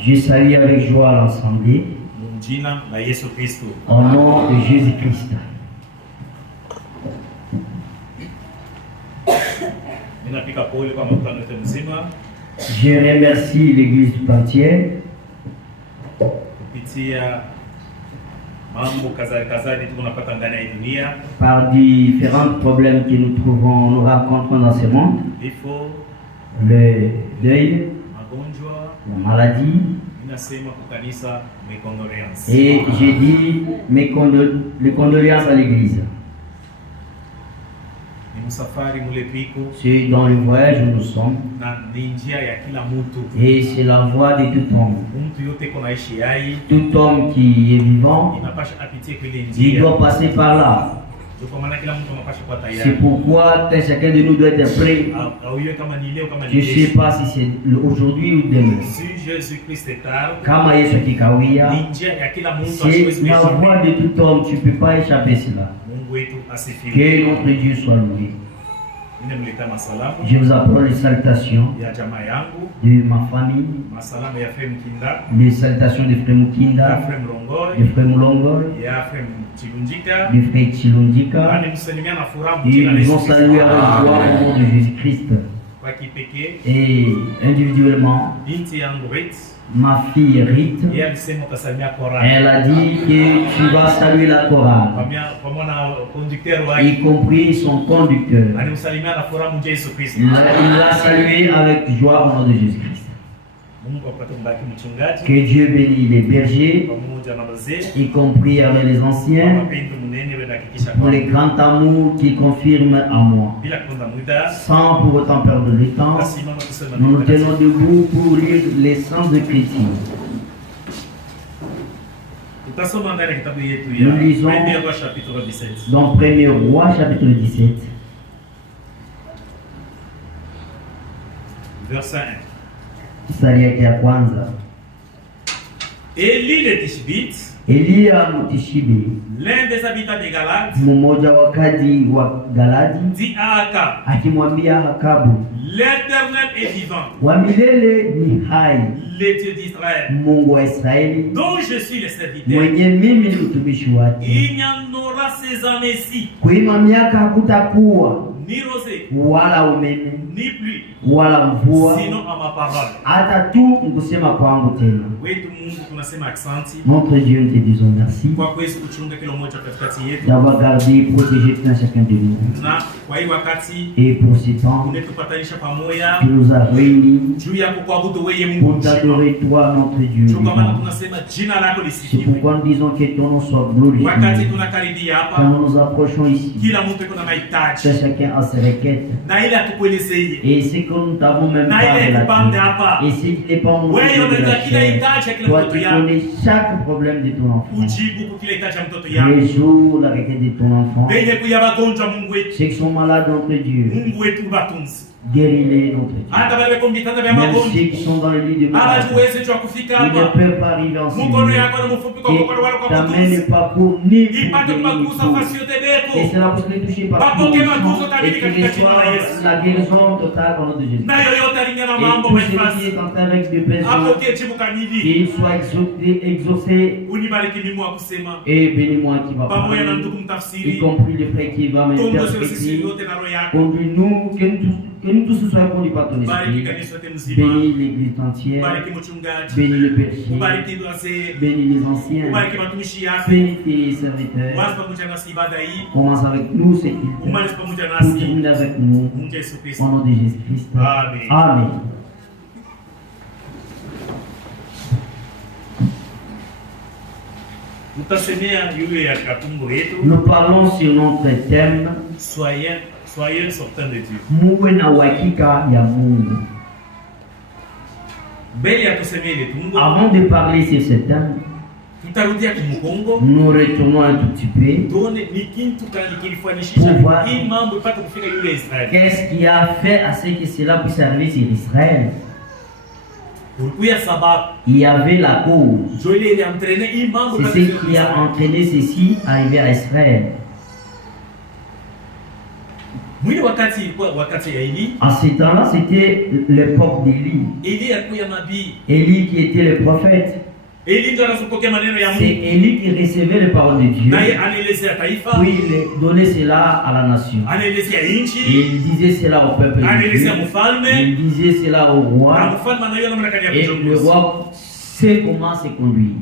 Je salue avec joie l'Assemblée au nom de Jésus-Christ. Je remercie l'Église tout entière par différents problèmes que nous rencontrons dans ce monde. Le deuil, la maladie. Et j'ai dit les condoléances à l'Église. C'est dans le voyage où nous sommes. Et c'est la voie de tout homme. Tout homme qui est vivant, il doit passer par là. C'est pourquoi chacun de nous doit être prêt. Je ne sais pas si c'est aujourd'hui ou demain. C'est la voie de tout homme, tu ne peux pas échapper à cela. Que notre Dieu soit loué. Je vous apporte les salutations de ma famille, les salutations de Frère Mukinda, de Frère Mulongoy, de Frère Chilundika. Ils vont saluer avec joie au nom de Jésus-Christ. Et individuellement, ma fille Rite, elle a dit que tu vas saluer la chorale, y compris son conducteur. Il l'a salué avec joie au nom de Jésus-Christ. Que Dieu bénisse les bergers, y compris avec les anciens, pour les grands amours qu'ils confirment à moi. Sans pour autant perdre le temps, nous nous tenons debout pour lire les sens de chrétien. Nous lisons dans 1er Roi chapitre 17. Verset 1. Mstari ya kwanza. Eli le Tishbite, Eliya Mtishibi, l'un des habitants de Galade, mmoja wakazi wa Galadi, dit à Akab, akimwambia Akabu, l'Éternel est vivant, wa milele ni hai, le Dieu d'Israël, Mungu wa Israeli, dont je suis le serviteur. mwenye mimi ni mtumishi wake. Il n'y en aura ces années-ci, Kuima miaka hakutakuwa ni rosée, wala umeme ni pluie, wala mvua, sinon à ma parole. hata tu mkusema kwangu tena. Wetu Mungu tunasema aksanti Notre Dieu, nous te disons merci kwa kuweza kuchunga kila mmoja katikati yetu, d'avoir gardé et protégé tout un chacun de nous. na kwa hii wakati Et pour ce temps, unetupatanisha pamoja tu nous as réunis juu ya kuabudu wewe pour Mungu mzima. t'adorer toi, notre Dieu. Ndio kwa maana vivant. tunasema jina lako C'est lisifiwe. pourquoi nous disons que ton nom soit glorifié. Wakati tunakaribia Quand hapa, nous nous approchons ici, kila mtu kuna mahitaji que chacun a ses requêtes. na ile atukuelezee Et c'est que nous t'avons même na pas ile kupande relaté. hapa, Et c'est qu'il n'est pas en wewe de unajua la kila chair. hitaji ya kila Toi, mtoto tu yako, connais chaque problème de ton enfant. ujibu kwa kila hitaji ya mtoto yako, Les jours, la requête de ton enfant. wenye kuya wagonjwa. Mungu wetu, Ceux qui sont malades, notre Dieu, Mungu wetu ubatunzi, guéris-les, notre Dieu. hata wale wako vitanda vya Même magonjwa ceux qui sont dans le lit de mort, hawajiwezi tu kufika ils ne hapa. peuvent pas arriver en Mkono Seigneur. yako na mfupi kwa kwa wale Et kwa ta main kutunza, n'est pas pour ni pour ipate guérir kubagusa tout. fasi yote Et beko, c'est là pour se toucher par Bapoke tout maguzo et tabiri qu'il katika jina la reçoive Yesu. la guérison totale au nom de Jésus. na yoyote alingana Et mambo tout celui qui mafasi est en train avec des besoins, apokee jibu kamili. qu'il soit exaucé. Unibariki mimi wa kusema Et bénis-moi qui va pamoja na parler, ndugu y mtafsiri, compris le frère qui va tuongoze sisi m'interpréter. yote na roho yako. Conduis-nous, que nous tous soyons conduits par ton Bariki esprit. kanisa yote mzima, Bénis l'église entière, bariki mchungaji, bénis le péché, bariki wazee, bénis les anciens, bariki watumishi yako. bénis tes serviteurs. Wazi pamoja nasi ibada hii, Commence avec nous ce qu'il fait. umalize pamoja Pour nasi, terminer avec nous. Mungu Yesu Au Kristo. nom de Jésus-Christ. Amen. Amen. Tutasemea yule ya kapungo yetu, Nous parlons sur notre thème, soyez sortant de Dieu. muwe na uhakika ya Mungu. Mbele ya kusemea ile tungo, Avant de parler sur ce thème, tutarudia kumkongo, nous retournons un tout petit peu. tuone ni kitu gani kilifanishisha Pouvoir. hii mambo ipate kufika yule Israeli. Qu'est-ce qui a fait à ce que cela puisse arriver sur Israël? Kulikuya sababu Il y avait la cause. ndio ile iliamtrene hii mambo C'est ipate ce kufika qui a Israeli. entraîné ceci arrivé à Israël. Mwili wakati ilikuwa wakati ya Eli. En ce temps-là, c'était l'époque d'Élie. Eli alikuwa nabii. Élie qui était le prophète. Eli ndio anapokea maneno ya C'est Mungu. Élie qui recevait les paroles de Dieu. Naye anaelezea taifa. Puis il donnait cela à la nation. Anaelezea Et nchi. il disait cela au peuple de Dieu. Anaelezea mfalme. Il disait cela au Na roi. mfalme anajua namna gani ya Et le kuongoza. roi sait comment se conduire.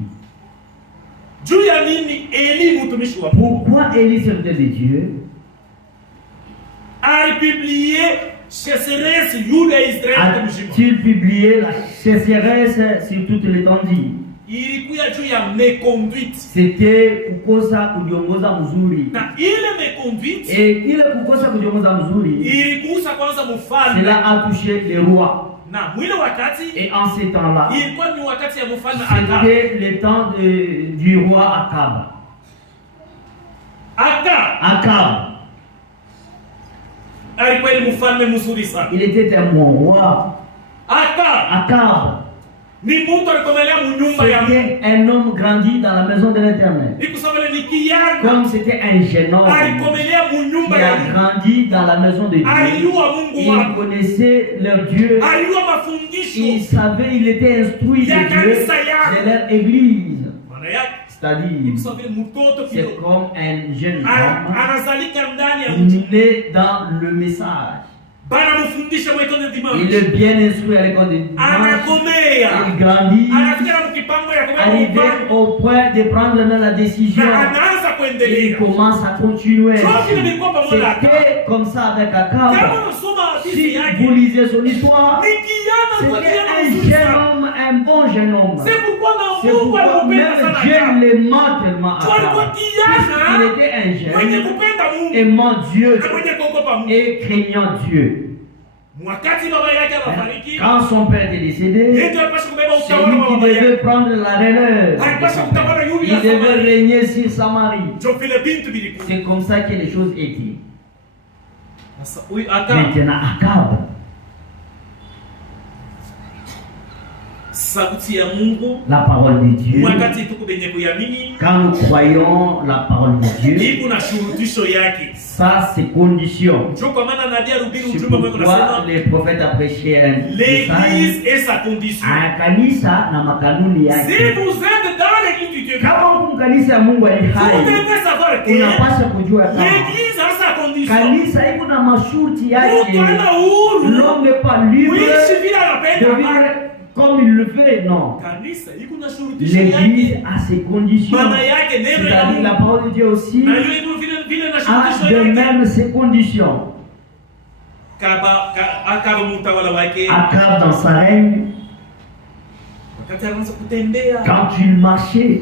Juu ya nini Eli mtumishi wa Mungu Pourquoi Élie, serviteur de Dieu, alipublie sécheresse Yuda ya Israeli mzima? a-t-il publié la sécheresse sur toute l'étendue? Ilikuwa juu ya méconduite. C'était kukosa kujiongoza mzuri. Na ile méconduite Et ile kukosa kujiongoza mzuri, ilikusa kwanza mfalme. cela a touché les rois. Na mwile wakati Et en ce temps-là, ilikuwa ni wakati ya mfalme Akab. c'était le temps du roi Akab. Akab, alikuwa ni mfalme mzuri sana. il était un bon roi. Akab, ni mtu alikomelea munyumba ya Mungu. c'était un homme grandi dans la maison de l'Éternel. Ikusabele ni kijana Comme c'était un jeune homme alikomelea munyumba qui ya a Mungu. grandi dans la maison de Dieu. Alijua Mungu Il wake. connaissait leur Dieu. Alijua Il mafundisho savait, il était instruit de ya Dieu, kanisa yake. de leur église. Maana yake C'est-à-dire, ikusabele mtoto c'est kidogo comme un jeune homme anazalika ndani ya mji. né dans le message. Bana mfundisha mwitondo Il dimanche. est bien instruit à l'école de dimanche. Anakomea. Il grandit, Anafikia mkipango ya kubeba arrivé mpango. au point de prendre la décision. Na anaanza Il kuendelea. commence à continuer. C'était C'était comme ça avec Akab. Kama unasoma hadithi Si yake, vous lisez son histoire, ni kijana kwa c'était kijana un mzuri jeune sana. homme, un bon jeune homme. C'est pourquoi na C'est Mungu pourquoi alikupenda même sana Dieu Akab. l'aimait tellement Tu alikuwa Akab. kijana Il était un mwenye jeune kupenda Mungu aimant Dieu na mwenye kuogopa Mungu. et craignant Dieu. Wakati baba yake anafariki, Quand son père était décédé, yeye ndiye alipaswa kubeba c'est utawala lui wa qui baba devait yake. prendre la relève. Alipaswa kutawala yule Il ya devait Samaria. régner sur Samarie. Ndio vile bintu bilikuwa. C'est comme ça que les choses étaient. Sasa huyu Akab, Maintenant, Akab, sauti ya Mungu, la parole de Dieu, wakati tuko benye kuamini, quand nous croyons la parole de Dieu, iko na shurutisho yake. ça c'est condition. Ndio kwa maana nabii alihubiri C'est ujumbe mwema pourquoi unasema les prophètes ont prêché un message. l'église est sa condition. Kanisa na makanuni Si yake. vous êtes dans l'église du Dieu, Kama huku kanisa ya Mungu ali vous hai, devez savoir que unapaswa kujua kama l'église a sa condition. kanisa iko na masharti yake. Mtu ana uhuru L'homme n'est pas libre kuishi vile de anapenda. vivre comme il le fait, non. Kanisa iko na shurutisho L'église yake. a ses conditions. Maana yake neno ya C'est-à-dire la Mungu. parole de Dieu aussi Na hiyo iko vile na a shurutisho de yake. même ses conditions. Akaba mtawala wake. Akab dans sa règne, Wakati anaanza kutembea, quand il marchait,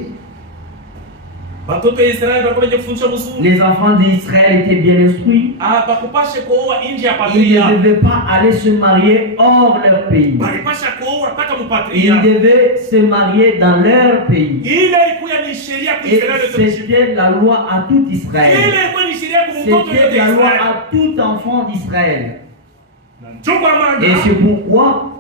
watoto wa Israeli walikuwa wenye kufundishwa mzuri. les enfants d'Israël étaient bien instruits. Bakupashe kuoa nje ya Ils patria. ne devaient pas aller se marier hors leur pays. Balipasha kuoa mpaka Ils mpatria. devaient se marier dans leur pays. Ile ilikuwa ni sheria kwa Et Israeli yote. c'était la loi à tout Ile Israël. ilikuwa ni sheria kwa mtoto yote C'était la loi Israeli. à tout enfant d'Israël. Njoo kwa Et maana c'est pourquoi,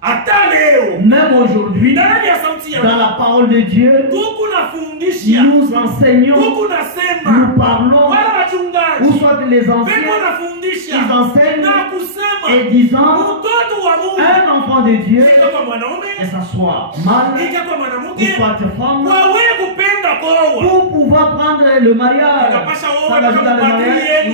hata leo même aujourd'hui, ndani ya sauti ya dans la parole de Dieu, tuko nafundisha, nous enseignons, tuko nasema, nous parlons, wala wachungaji ou soit les beko anciens, nafundisha ils enseignent na kusema et disant, mtoto wa Mungu un enfant de Dieu, ikakuwa mwanaume que ça soit mâle ikakuwa ou mwanamke soit femme, wawe kupenda koa pour pouvoir prendre le mariage, ça va jouer dans le mariage,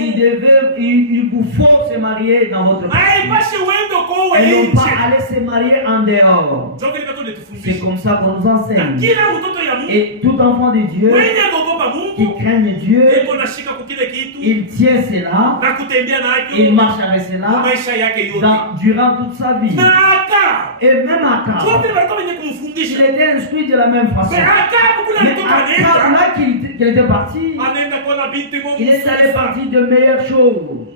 il vous faut se marier dans votre pays. haipashe uende koa Et non pas nje. aller se marier en dehors. Ndio kile kitu C'est netufundisha. comme ça qu'on nous Na enseigne. kila mtoto ya Mungu Et tout enfant de Dieu mwenye kuogopa qui Mungu craigne Dieu, eko nashika kwa kile kitu il tient cela, na kutembea il nacho marche avec cela maisha yake yote. durant toute sa vie. Na Akab Et même Akab, wote walikuwa wenye il kumfundisha. était instruit de la même façon. Mais Akab kule Mais alitoka Akab, nenda là qu'il était parti, anaenda kuona binti Mungu. il est allé partir de meilleures choses.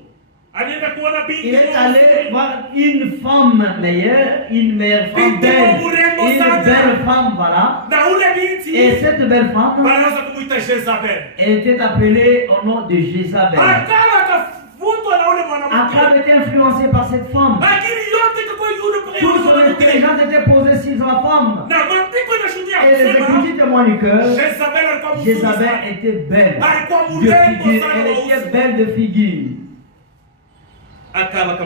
Anaenda kuona binti Il est Mungu. allé voir une femme meilleure, une meilleure femme belle, une belle femme, voilà. Na ule binti Et cette belle femme, banaanza kumuita Jezabel. elle était appelée au nom de Jézabel. Akab akavutwa na ule mwanamke. Akab était influencé par cette femme. Lakini yote kwa yule Tous kwa les gens étaient posés sur la femme. na maandiko inashuhudia Et les kusema Écritures témoignent que Jezabel alikuwa mzuri Jézabel sana. était belle Alikuwa de mrembo figure. sana Elle wa était uso. belle de figure. Akab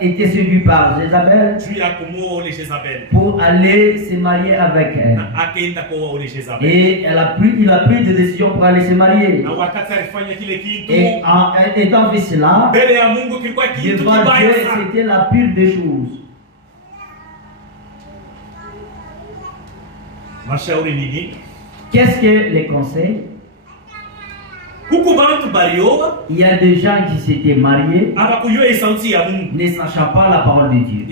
était séduit par Jézabel pour aller se marier avec elle. Et il a pris des décisions pour aller se marier. Et en étant fait cela, devant Dieu, c'était la pire des choses. Qu'est-ce que les conseils? Il y a des gens qui s'étaient mariés ne sachant pas la parole de Dieu.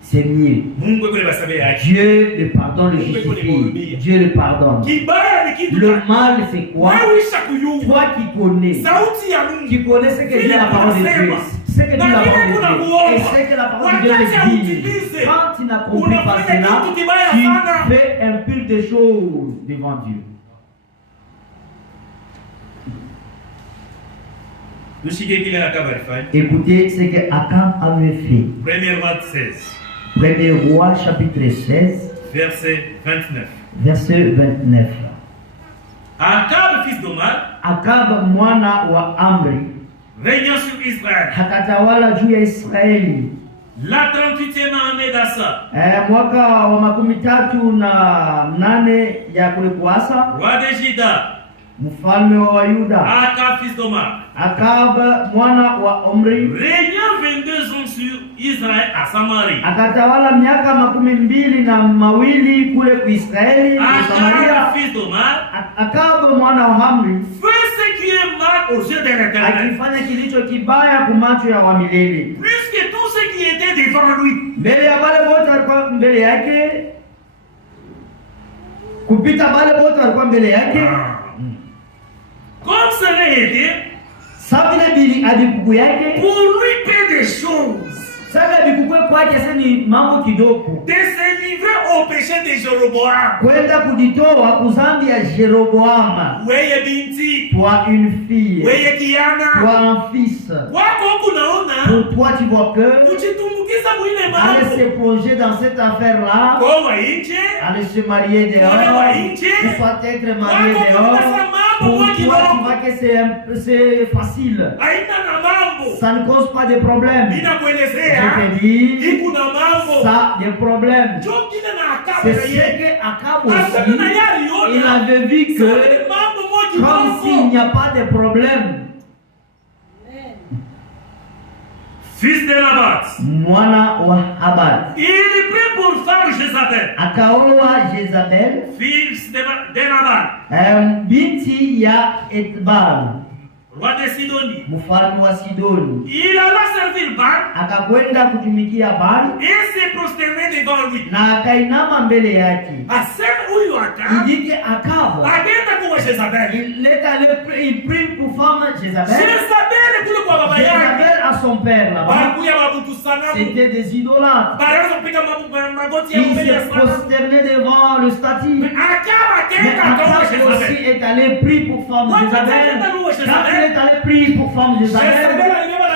C'est mieux. Dieu le pardonne, le justifie. Dieu le pardonne. Le mal, c'est quoi? Toi qui connais ce que dit la parole de Dieu, ce que dit la parole de Dieu, et ce que la parole de Dieu te dit. Quand tu n'as compris pas cela, tu fais un pile de choses devant Dieu. Écoutez ce que Akab avait fait. 1er roi chapitre 16 verset 29. Verset 29. Akab fils d'Omar, Akab mwana wa Amri, régnant sur Israël, hakatawala juu ya Israeli la 38e année d'Asa, mwaka wa 38 ya kulikuasa, roi de Juda, mfalme wa Yuda. Akab fils d'Omar, Akab mwana wa Omri, régnant 22 ans sur Israël à Samarie. Akatawala miaka 22 kule ku Israeli na Samaria. Akab fils d'Omar, Akab mwana wa Omri, fait ce qui est mal aux yeux de l'Éternel, akifanya kilicho kibaya kwa macho ya wamilele, plus que tout ce qui était devant lui. Mbele ya wale wote walikuwa mbele yake, kupita wale wote walikuwa mbele yake. Comme ça l'a été, sabile bili adikuku yake, pour lui peu de choses, sabile bikuku kwake sasa ni mambo kidogo, de se livrer au péché de Jéroboam, kwenda kujitoa kuzambi ya Jeroboam. Weye binti, toi une fille, weye kijana, toi un fils, wako kunaona, pour toi tu vois que uchitumbukiza mwile aller mambo, se plonger dans cette affaire là, kwa nje, aller se marier dehors, il faut être marié dehors. Pour toi tu vois que c'est facile, ça ne cause pas de problème. Je te dis, ça des problèmes. C'est ce que Akab aussi, il avait vu que comme s'il n'y a pas de problème, fils de Nabat, mwana wa Habat, il prit pour femme Jézabel, akaoa Jezabel, fils de Nabat, binti ya Etbal, roi de Sidonie, mfalme wa Sidoni. Il alla servir Baal, akakwenda kutumikia Baal, et se prosterner devant lui. Na akainama mbele yake. Asema huyu Akab, il dit que Akab akaenda kwa Jezabel, il prie pour femme Jezabel. Jezabel kule kwa baba yake, Jezabel à son père là-bas, c'était des idolâtres. Ils se prosternaient devant le statue. Mais Akab aussi est allé prier pour femme Jezabel. Quand il est allé prier pour femme Jezabel,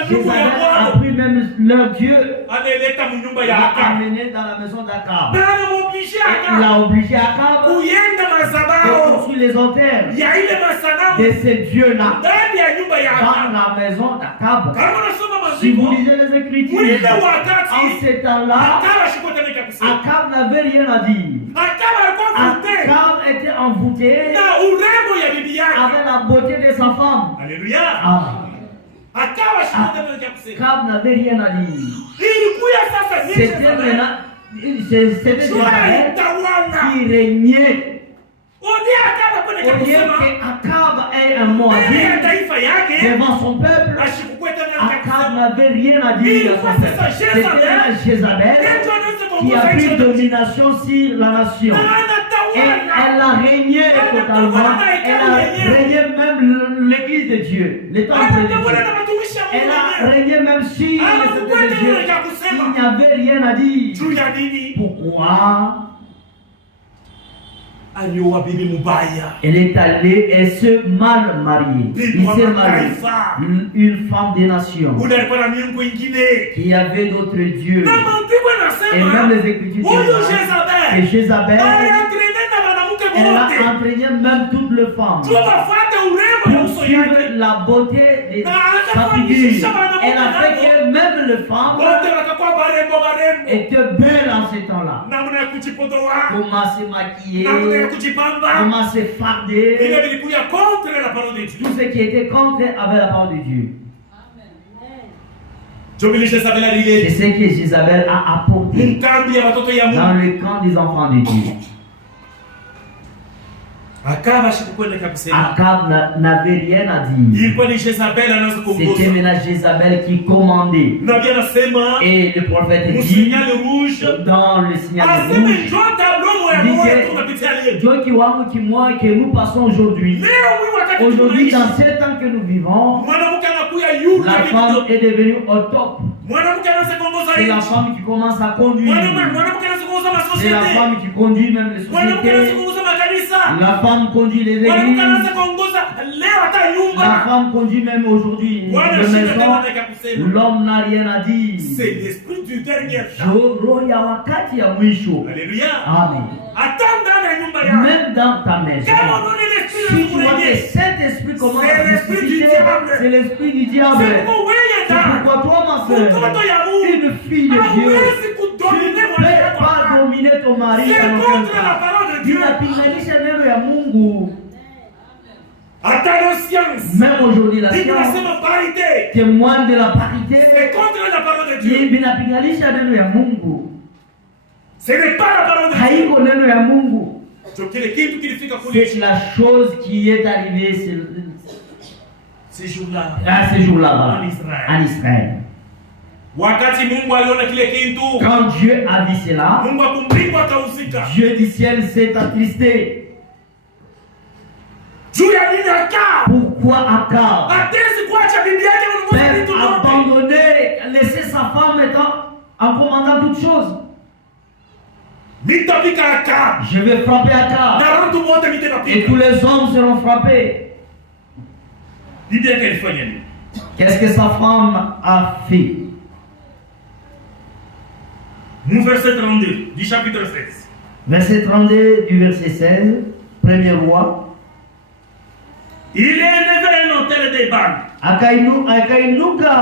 Jezabel a pris même leur Dieu, l'a amené dans la maison d'Akab. Il a obligé Akab de construire les autels de ces dieux-là dans la maison d'Akab. Si vous lisez les Écritures, en ce temps-là, Akab n'avait rien à dire. Akab était envoûté avec la beauté de sa femme. Alléluia. Akab n'avait rien à dire. C'était Jezabel qui régnait. Au lieu qu'Akab ait un mot à dire devant son peuple, Akab n'avait rien à dire à son peuple. C'était Jezabel qui a pris domination sur la nation. Et elle a régné totalement. Elle a régné même l'église de Dieu, le temple de Dieu. Elle a régné même sur les de Dieu. Il n'y avait rien à dire. Pourquoi? Elle est allée et se mal mariée. Il s'est marié. Une femme des nations qui avait d'autres dieux. Et même les Écritures disent que Jézabel, elle a entraîné même toutes les femmes. suivre la beauté de sa figure. Elle a fait que même les femmes étaient belles en ces temps-là. Comment se maquiller, comment se farder. Tout ce qui était contre avec la parole de Dieu. C'est ce que Jézabel a apporté dans le camp des enfants de Dieu. Akab n'avait rien à dire. C'était maintenant Jézabel qui commandait. Et le prophète dit dans le signal rouge, que nous passons aujourd'hui. Aujourd'hui, dans ce temps que nous vivons, la femme est devenue au top. C'est la femme qui commence à conduire. C'est la femme qui conduit même les sociétés. La femme conduit les églises. La femme conduit même aujourd'hui les maisons. L'homme n'a rien à dire. C'est l'esprit du dernier temps. Alléluia. Amen. Même dans ta maison, si tu vois que cet esprit commence à discuter, c'est l'esprit du diable. C'est pourquoi toi, ma soeur, une fille de Dieu, tu ne peux pas dominer ton mari. Même aujourd'hui, la science témoigne de la parité. C'est contre la parole de Dieu. Ce n'est pas la parole de Dieu. C'est la chose qui est arrivée ce jour-là en Israël. Quand Dieu a dit cela, Dieu du ciel s'est attristé. Pourquoi Akab peut abandonner, laisser sa femme étant en commandant toutes choses? Je vais frapper Akab et tous les hommes seront frappés. Qu'est-ce que sa femme a fait? Verset 32 du chapitre 16. Verset 32 du verset 16, premier roi. Il est élevé un hôtel de Baal. Akainuka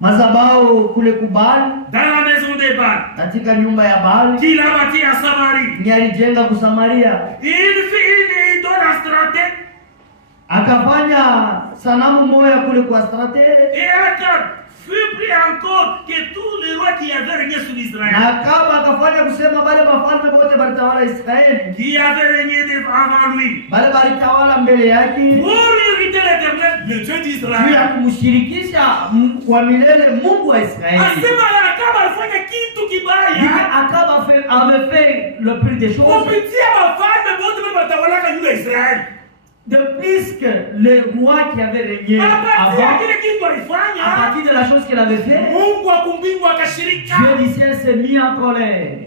mazabao kule kubal dans la maison de Baal, katika nyumba ya Baal qu'il a bâti à Samarie. Ni alijenga ku Samaria. Il fit une idolâtrie. Akafanya sanamu moja kule kwa Astrate. Et Akab fut pris encore que tous les rois qui avaient régné sur Israël. Na Akab akafanya kusema wale wafalme wote walitawala Israeli. Qui avaient régné avant lui. Wale walitawala mbele yake. Pour irriter l'Éternel, le Dieu d'Israël. Pia kumshirikisha kwa milele Mungu wa Israeli. Asema Akab alifanya kitu kibaya. Akab avait fait le pire des choses. Kupitia wafalme wote watawala juu ya Israeli. De plus que le roi qui avait régné avant, à partir de la chose qu'il avait fait, Dieu du ciel s'est mis en colère.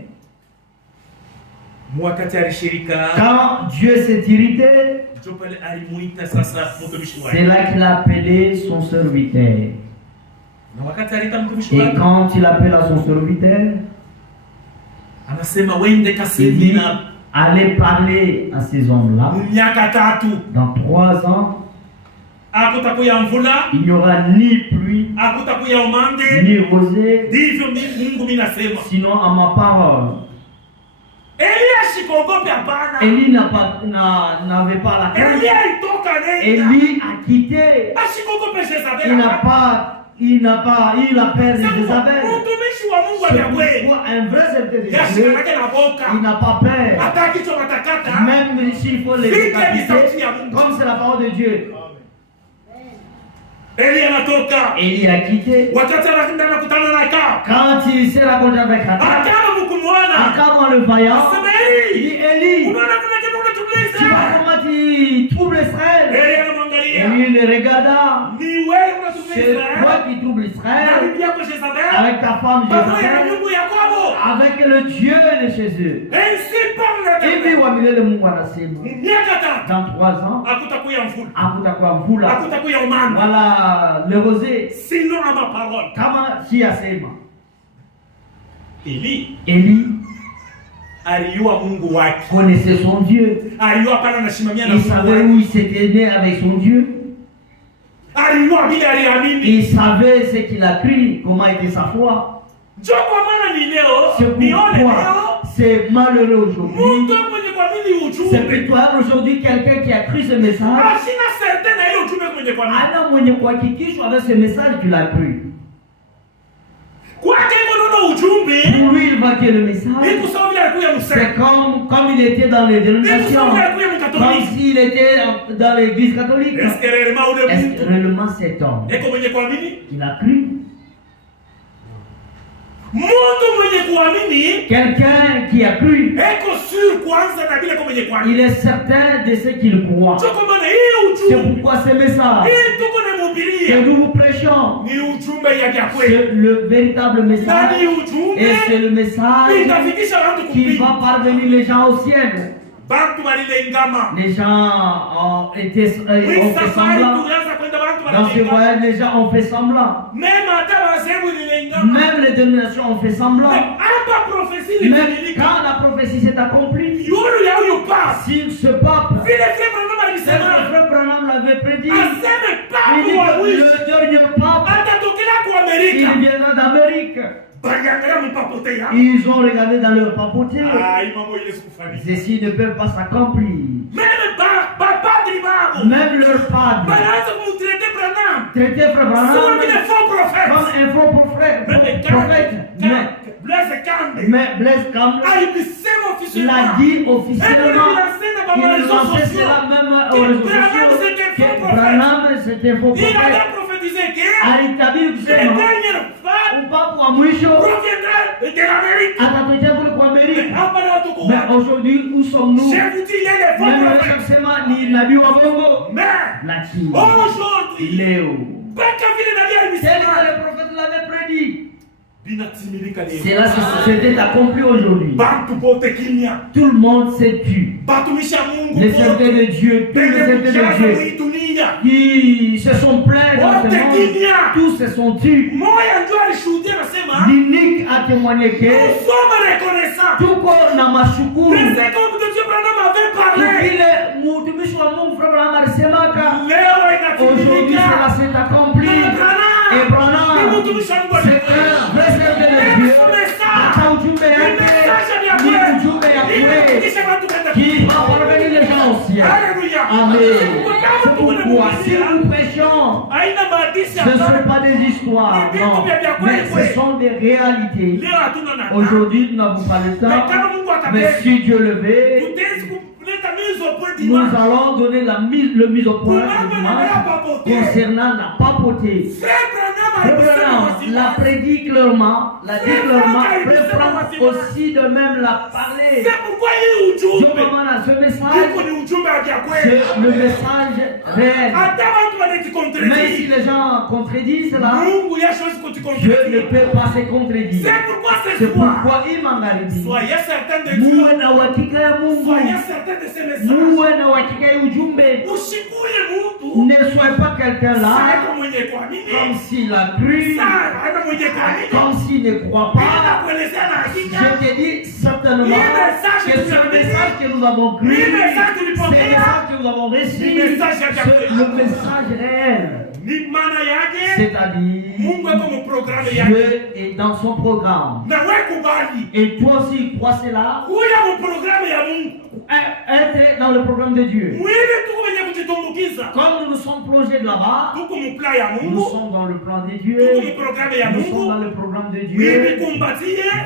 Quand Dieu s'est irrité, c'est là qu'il a appelé son serviteur. Et quand il appelle à son serviteur, il dit, allez parler à ces hommes-là. Dans 3 ans, il n'y aura ni pluie, ni rosée, sinon à ma parole. Élie n'avait pas la crainte. Élie a quitté. Il a perdu Jézabel. Un vrai serviteur de Dieu, il n'a pas peur. Même s'il faut les décapiter, comme c'est la parole de Dieu. Élie a quitté. Quand il s'est rencontré avec Akab en le voyant, il dit Élie, tu vois comment tu troubles Israël. Élie le regarda. C'est toi qui troubles Israël avec ta femme Jézabel, avec le Dieu de chez eux. Et puis, dans 3 ans, voilà le rosé. Sinon à ma parole. Kama si asema. Élie connaissait son Dieu. Il savait où il s'était né avec son Dieu. Il savait ce qu'il a cru, comment était sa foi. C'est pourquoi c'est malheureux aujourd'hui. C'est pitoyable aujourd'hui quelqu'un qui a cru ce message. Ana mwenye kuhakikishwa avec ce message tu l'as cru. Pour lui, il va que le message. C'est comme il était dans les dénominations. Comme s'il était dans l'église catholique. Est-ce que réellement cet homme il a cru? Quelqu'un qui a cru, il est certain de ce qu'il croit. C'est pourquoi ce message que nous vous prêchons, c'est le véritable message. Et c'est le message qui va parvenir les gens au ciel. Les gens ont fait semblant. Dans ce voyage, les gens ont fait semblant. Même les dénominations ont fait semblant. Même quand la prophétie s'est accomplie, si ce pape, frère Branham l'avait prédit, il dit que le dernier pape, il viendra d'Amérique. Ils ont regardé dans leur papoté. Ceci ne peut pas s'accomplir. Même leur padre traitait Frère Branham comme un faux prophète. Mais Blaise Campbell l'a dit officiellement. Il lançait cela même aux réseaux sociaux que Branham c'était faux prophète. Alitabiri kusema upapu wa mwisho atatuja kule kwa Amerika. Mais aujourd'hui où sommes-nous? Même kusema ni nabii wa bongo, lakini leo tel que le prophète l'avait prédit, cela s'était accompli aujourd'hui. Tout le monde s'est tu. Les serviteurs de Dieu, tous les serviteurs de Dieu qui se sont plaints dans ce monde, tous se sont tus. L'unique a témoigné que tout comme na mashukuru aujourd'hui cela s'est accompli. Et Branham, c'est un vrai serviteur de Dieu. Ata ujumbe yake ni ujumbe ya kweli qui va parvenir les gens au ciel. Amen. C'est pourquoi si nous prêchons, ce ne sont pas des histoires, non, mais ce sont des réalités. Aujourd'hui, nous n'avons pas le temps, mais si Dieu le veut, nous allons donner le mise au point concernant la papauté. La prédit clairement, la dit clairement, aussi de même la parler. C'est pourquoi ce message, c'est le message réel. Même si les gens contredisent cela, Dieu ne peut pas se contredire. C'est pourquoi il m'a dit, soyez certain de Dieu, soyez certain de ces messages. Ne soyez pas quelqu'un là, comme s'il a cru, comme s'il ne croit pas. Je te dis certainement que ce message que nous avons cru, ce message que nous avons reçu, c'est le message réel. C'est-à-dire, Dieu est dans son programme. Et toi aussi, crois cela. Être dans le programme de Dieu. Comme nous sommes plongés de là-bas, nous sommes dans le plan de Dieu. Nous sommes dans le programme de Dieu.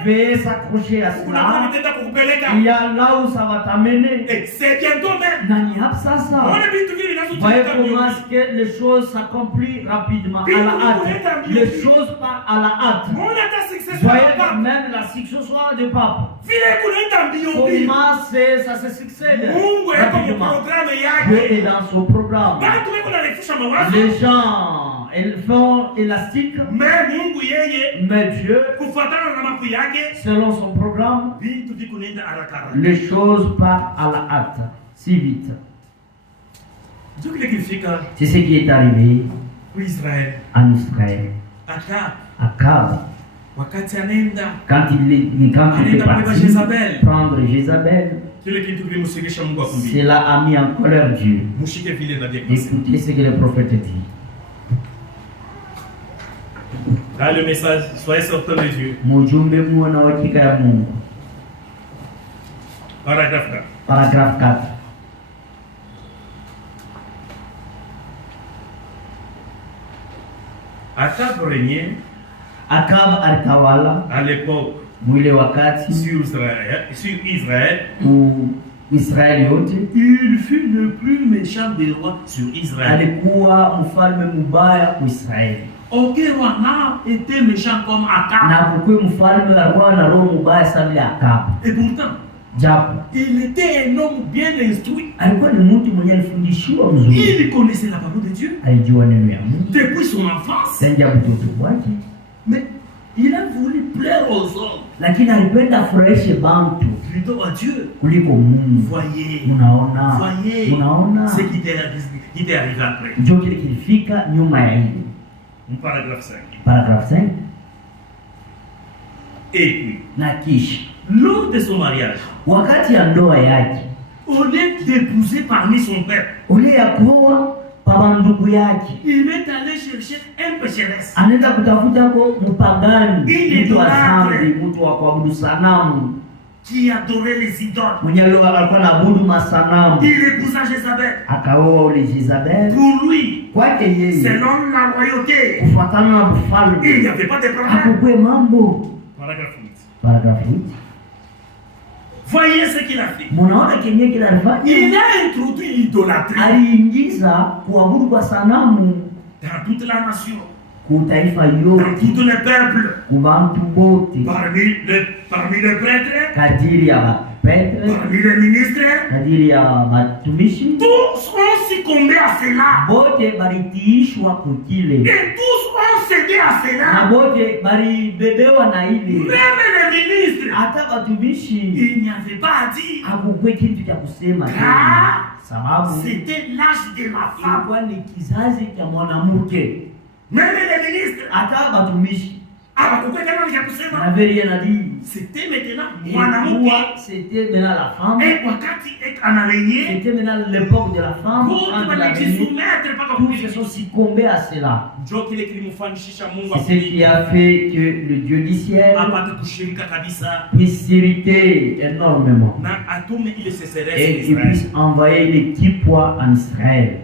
Veuillez s'accrocher à cela. Il y a là où ça va t'amener. Voyez comment est-ce que les choses s'accomplissent rapidement, à la hâte. Les choses partent à la hâte. Voyez même la succession de pape. Comment ça se succède rapidement. Dieu est dans son programme. Les gens, ils font élastique. Mais Dieu, selon son programme, les choses partent à la hâte, si vite. C'est ce qui est arrivé en Israël. Akab, wakati anaenda quand il est parti prendre Jézabel, cela a mis en colère Dieu. Écoutez ce que le prophète dit. Là, le message, soyez sortant de Dieu. Paragraphe 4. Paragraphe 4. Akab régnait alitawala à l'époque mwile wakati sur Israël ou Israeli yote. Il fut le plus méchant des rois sur Israël. Alikuwa mfalme mubaya kwa Israeli. Aucun roi n'a été méchant comme Akab. Na kukuwa mfalme alikuwa na roho mubaya sana ya Akab. Et pourtant, japo il était un homme bien instruit. Alikuwa ni mtu mwenye alifundishiwa mzuri. Il connaissait la parole de Dieu. Alijua neno ya Mungu depuis son enfance. Tangia mtoto wake. Mais il a voulu plaire aux hommes. Lakini alipenda afurahishe bantu plutôt à Dieu kuliko Mungu. Voyez. Unaona ce qui t'est arrivé après. Ndio kile kilifika nyuma ya hili. Paragraphe 5. Paragraphe 5. Et puis, na kisha lors de son mariage, wakati ya ndoa yake, au lieu d'épouser parmi son père, ule ya kuoa baba ndugu yake, il est allé chercher un pécheresse. Anaenda kutafuta kwa mpagani, mtu wa dhambi, mtu wa kuabudu sanamu, qui adorait les idoles. Mwenye alikuwa anaabudu masanamu. Il épousa Jézabel. Akaoa ule Jézabel. Pour lui, kwake yeye, selon la royauté, kufuatana na ufalme, il n'y avait pas de problème. Hakukuwe mambo. Paragraphe 8. Paragraphe 8. Voyez ce qu'il a fait. Munaona kenye kile alifanya. Il a introduit l'idolâtrie. Aliingiza kuabudu kwa sanamu dans toute la nation. Kutaifa yote. Dans tous les peuples. Kubantu bote. Parmi les prêtres. Kadiri ya prêtres. Parmi les ministres. Kadiri ya matumishi. Tous ont succombé à cela. Bote baritiishwa kukile. Et tous ont cédé à cela. Na bote baribebewa na ile. Même les ministres. Hata batumishi. Il n'y avait pas à dire. Hakukwe kitu cha kusema. Sababu c'était l'âge de la femme. Ilikuwa ni kizazi cha mwanamke. Même les ministres. Hata batumishi. C'était maintenant mwanamke. C'était maintenant la femme. Et wakati analenye. C'était maintenant l'époque de la femme. Tous se sont succombés à cela. C'est ce qui a fait que le Dieu du ciel puisse s'irriter énormément. Et qu'il puisse envoyer l'équipe en Israël.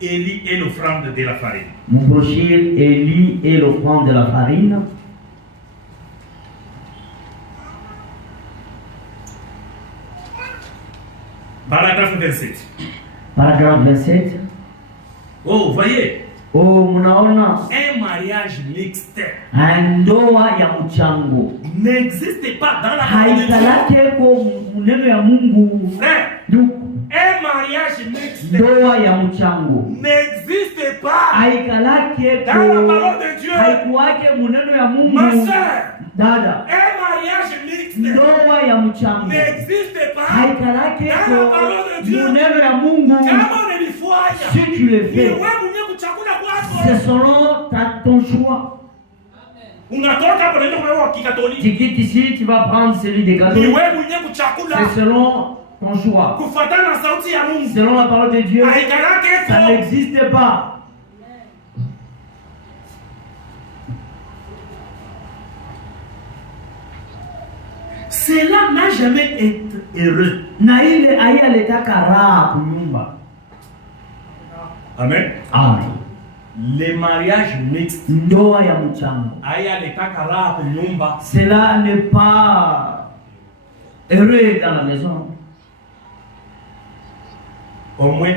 Élie est l'offrande de la farine. Mon prochain Élie est l'offrande de la farine. Paragraphe 27. Paragraphe 27. Oh, voyez. Oh, munaona. Un mariage mixte. Ndoa ya mchango. N'existe pas dans la parole de Dieu. Haikalake kwa neno ya Mungu. Frère. Un mariage mixte. Ndoa ya mchango. N'existe pas. Haikalake dans la parole de Dieu. Haikuwake muneno ya Mungu. Ma sœur. Dada. Un mariage mixte. Ndoa ya mchango. N'existe pas. Haikalake dans la parole de Dieu. Muneno ya Mungu. Kama unanifanya. Si tu le fais. C'est selon ton choix. Tu quittes ici, tu vas prendre celui des catholiques. C'est selon ton choix. Selon la parole de Dieu, ça n'existe pas. Cela n'a jamais été heureux. Amen. Amen. Les mariages mixtes. Ndoa ya mchango. Cela n'est pas heureux dans la maison. Au moins,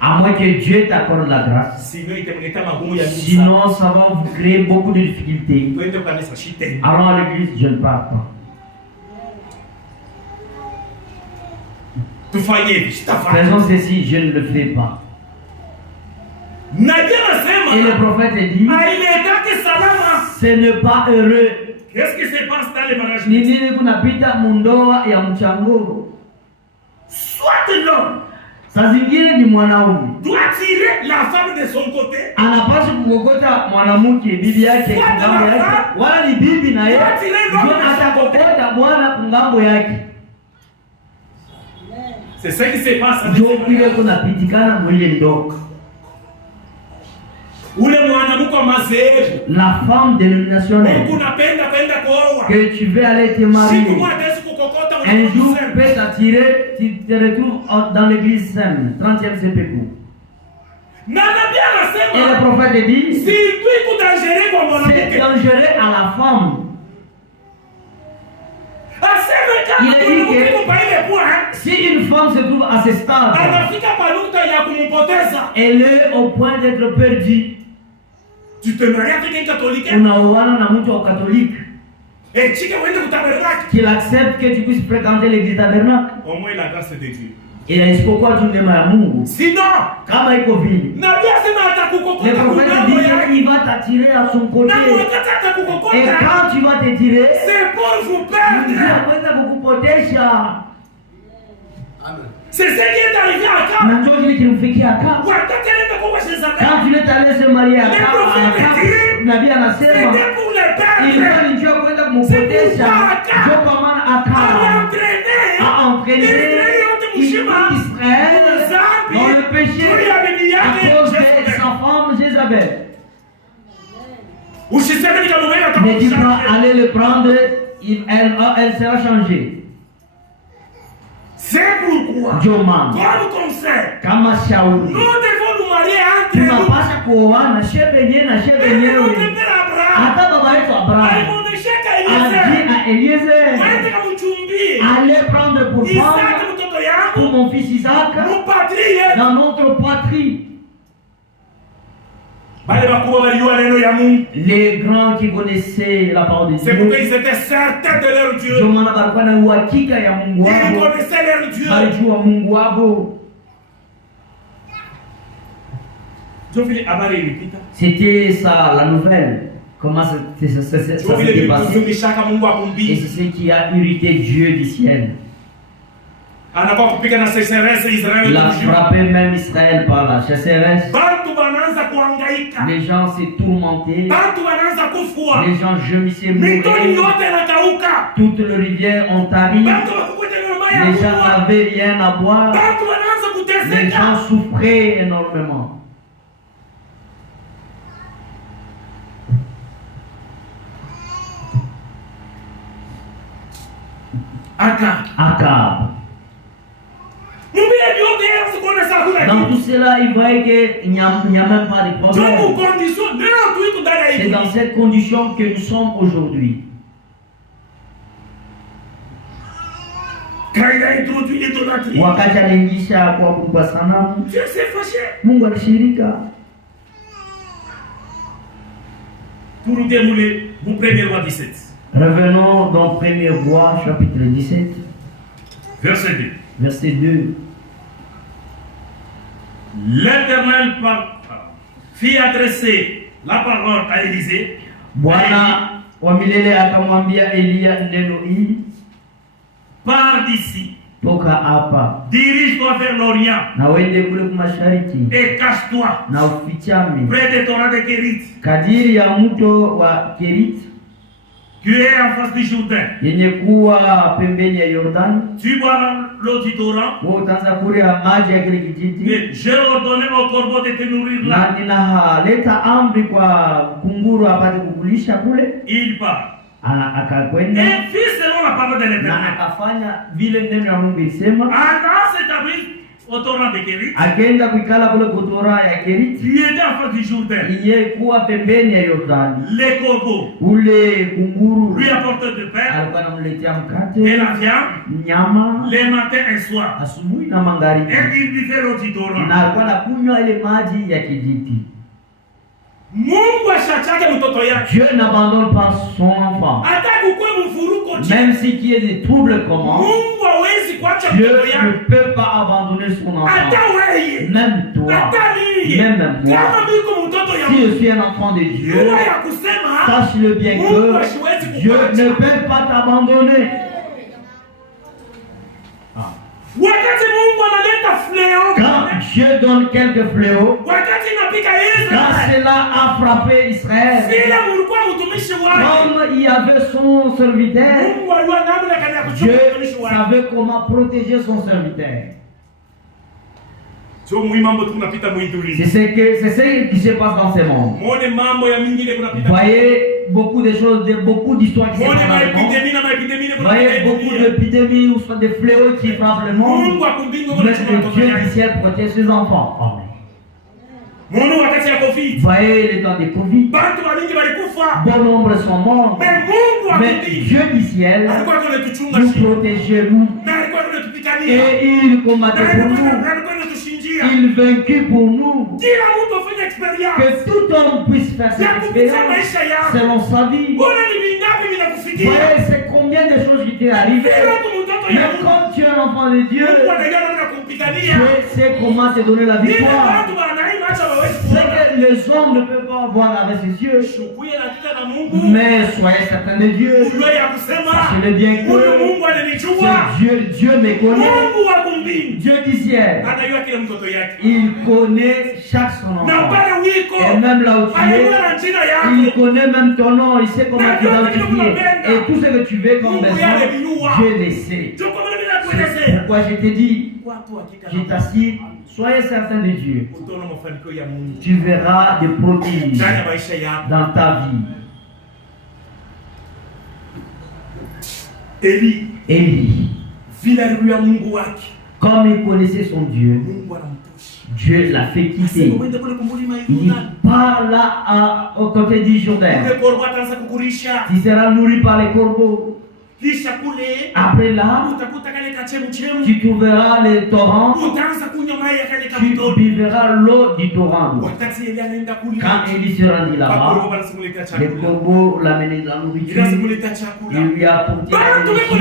à moins que Dieu t'accorde la grâce. Sinon, ça va vous créer beaucoup de difficultés. Alors à l'église, je ne parle pas. Faisons ceci, je ne le fais pas. Et le prophète dit, ce n'est pas heureux. Qu'est-ce qui se passe dans les mariages? Nini kunapita mundoa ya mchango. Soit l'homme Saa zingine ni mwanaume doit tirer la femme de son côté, anapaswa kukokota mwanamke bibi yake kungambo yake, wala ni bibi na yeye ndio atakokota bwana kungambo yake. C'est ce qui se passe. Ndio ile kunapitikana mwili ndogo. Ule mwanamke wa mazeevu, la femme dénominationnelle, Mungu unapenda kwenda kuoa, que tu veux aller te marier, siku moja Yesu kukokota un jour peut t'attirer, tu te retrouves dans l'église sainte, 30e CPQ. Na nabii Et le anasema prophète dit, si tu kudangere kwa c'est mwanamke, dangereux à la femme. aseme kama Il est dit que- mwanamke kwa ile point, Si une femme se trouve à ce stade, anafika paluta ya kumpoteza, elle est au point d'être perdue. tu te maries avec un catholique, Unaoana na mtu wa Katoliki, et chike uende kutabernacle, qu'il accepte que tu puisses fréquenter l'église tabernacle. au moins la grâce de Dieu. Et isipokuwa tu neema ya Mungu. Sinon, Kama iko vile, nabii asema le atakukokota prophète kungambo dit yake, qu'il va t'attirer à son côté. na wakati Et atakukokota, quand tu vas te tirer, c'est pour vous Mungu perdre. anaweza kukupotesha. C'est ce qui est arrivé à Akab. Na ndio kile kilimfikia Akabu. Wakati alienda kwa Jezabel, Quand tu es allé se marier à Akabu, nabii anasema c'était pour le ilikuwa perdre. ni njia ya kwenda kumpotesha. Ndio kwa maana Akabu a entraîné Israël dans le péché à cause de sa femme Jézabel. Usiseme nikamwambia Mais tu vas atakushangilia. aller le prendre, elle sera changée. C'est pourquoi, Ndio maana comme conseil, kama shauri nous devons nous marier entre nous. tunapasha kuoana shebenye na Et notre shebenyewe. père Abraham, Hata baba yetu Abraham alimwonyeshaka a Eliezer, dit à Eliezer, waende kamchumbie allez prendre pour Isaka femme mtoto pour yangu, mon fils Isaac mpatrie. dans notre patrie. Bale bakubwa balijua neno ya Mungu. Les grands qui connaissaient la parole de C'est pourquoi Dieu, ils étaient certains de leur Dieu. ndio maana walikuwa na uhakika ya Mungu Ils wao, connaissaient leur Dieu. walijua Mungu wao. Ndio vile habari ilipita. C'était ça la nouvelle. Comment ça Ndio vile s'est passé. vilizungishaka Mungu Et akumbie. c'est ce qui a irrité Dieu du ciel. Anakuwa kupika na sécheresse Israël. Il a frappé même Israël par la chasseresse. Bantu banaanza kuhangaika. Les gens s'est tourmentés. Bantu banaanza kufua. Les gens gemissaient, Mitoni mouraient. yote inakauka. Toutes les rivières ont tari. Bantu bakukuta na maya Les gens kunywa. n'avaient rien à boire. Bantu banaanza Les gens kuteseka. souffraient énormément. Akab. Mubile yote yeye kuonesha hakuna Dans kitu. tout cela, il voyait qu'il n'y a même pas de Ndio problème. condition leo tuiko ndani ya C'est dans hii. cette condition que nous sommes aujourd'hui. Quand il a introduit l'idolâtrie, Wakati aliingisha kuabudu kwa sanamu, Dieu s'est fâché. Mungu alishirika. Pour nous dérouler, vous prenez roi 17. Revenons dans 1er Roi, chapitre 17, Verset 2. verset 2. L'Éternel fit adresser la parole à Élisée. Bwana wa milele akamwambia Eliya neno hili, Pars d'ici, toka hapa dirige-toi vers l'Orient na uende kule mashariki et cache-toi na ufichame près des torrents de Kérit, kadiri ya mto wa Kerit qui est en face du Jourdain. yenye kuwa pembeni ya Yordani. Tu boiras l'eau du torrent, Wewe utaanza kunywa maji ya kile kijiti, et j'ai ordonné au corbeau de te nourrir na là. ninaleta amri kwa kunguru apate kukulisha kule. Il part. Akakwenda Et fit selon la parole de na l'Éternel. akafanya vile neno ya Mungu isema, Ana s'établit au torrent de Kérit, akaenda kuikala kule kutora ya Keriti qui était en face du Jourdain. iliyekuwa pembeni ya Yordani. Les corbeaux Ule kunguru lui apportaient de pain alikuwa anamletea et mkate, la viande nyama les matins et soirs. asubuhi na magharibi, Et il buvait l'eau du torrent. na alikuwa anakunywa ile maji ya kijiti. Mungu ashachake mtoto yake. Dieu n'abandonne pas son enfant, Hata kukwe mfuruko chini. même si qu'il y ait des troubles comment, Mungu hawezi kuacha Dieu mtoto ne yake. peut pas abandonner son enfant. Hata wewe. Même toi, Hata mimi. même moi, Kama miko mtoto ya si Mungu. je suis un enfant de Dieu, Mungu ya kusema sache-le bien Mungu que hasiwezi Dieu kukuacha. ne peut pas t'abandonner. Quand Dieu donne quelques fléaux, quand cela a frappé Israël, comme il y avait son serviteur, Dieu savait comment protéger son serviteur. C'est ce qui se passe dans ce monde. Vous voyez beaucoup de choses, beaucoup d'histoires qui se passent dans le monde. Vous voyez beaucoup d'épidémies ou des fléaux qui frappent le monde. Mais Dieu du ciel protège ses enfants. Amen. Vous voyez les temps de Covid, bon nombre sont morts, mais Dieu du ciel nous protégeait nous et il combattait pour nous, il vaincu pour nous, que tout homme puisse faire cette expérience selon sa vie. Vous voyez c'est combien de choses qui t'arrivent, mais quand tu es un enfant de Dieu, Dieu sait comment te donner la victoire. C'est que les hommes ne peuvent pas voir avec ses yeux, mais soyez certains de Dieu. Sachez-le bien que Dieu me connaît. Dieu du ciel, il connaît chaque son enfant. Et même là où tu es, il connaît même ton nom, il sait comment t'identifier. Et tout ce que tu veux comme besoin, Dieu le sait. C'est pourquoi je t'ai dit, je t'assure, soyez certain de Dieu. Tu verras des prodiges dans ta vie. Élie, comme il connaissait son Dieu, Dieu l'a fait quitter. Il part là au côté du Jourdain. Tu seras nourri par les corbeaux. Après là, tu trouveras les torrents, tu buvras l'eau du torrent. Quand Élie se rendit là-bas, les corbeaux l'amenaient dans la nourriture, il lui a apporté la nourriture.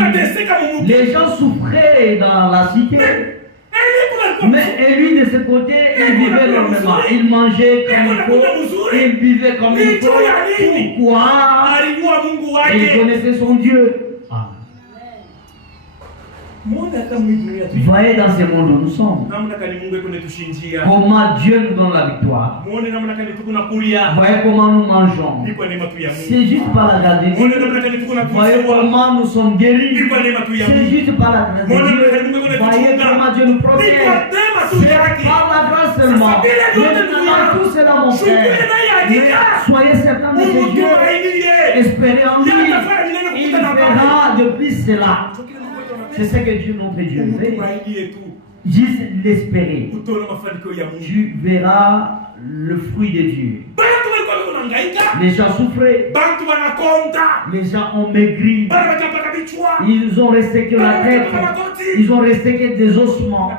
Les gens souffraient dans la cité, mais lui de ce côté, il vivait normalement. Il mangeait comme il faut, il vivait comme il faut. Pourquoi? Il connaissait son Dieu. Vous voyez dans ce monde où nous sommes, comment Dieu nous donne la victoire. Vous voyez comment nous mangeons. C'est juste par la grâce de Dieu. Vous voyez comment nous sommes guéris. C'est juste par la grâce de Dieu. Vous voyez comment Dieu nous protège. C'est par la grâce seulement. Maintenant tout cela mon frère. Soyez certains de ce Dieu. Espérez en lui. Il fera de plus cela. C'est ce que Dieu, notre Dieu, fait. Juste l'espérer. Tu verras le fruit de Dieu. Les gens souffraient. Les gens ont maigri. Ils ont resté que la tête. Ils ont resté que des ossements.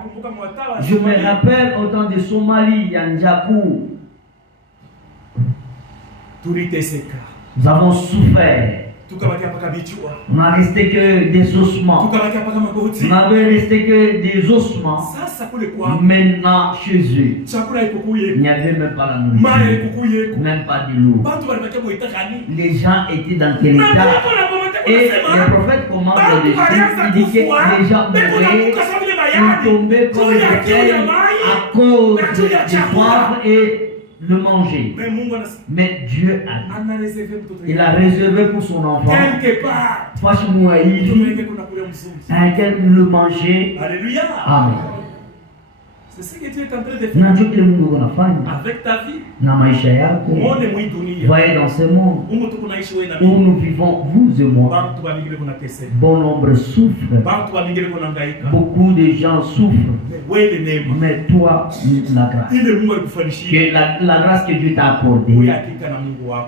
Je me rappelle au temps de Somalie, Yanjakou. Nous avons souffert. On n'a resté que des ossements. On n'avait resté que des ossements. Maintenant, chez eux, il n'y avait même pas la nourriture, même pas de l'eau. Les gens étaient dans quel état? Et le prophète commence à le dire, il dit que les gens mouraient, ils tombaient comme des bétails à cause des soifs et le manger. Mais Dieu il a réservé pour son enfant. Franchement, il dit le manger. Alléluia. Amen. C'est ce que tu es en train de faire avec ta vie. Voyez dans ce monde où nous vivons, vous et moi, bon nombre souffrent. Beaucoup de gens souffrent. Mais toi, la grâce, la grâce que Dieu t'a accordée,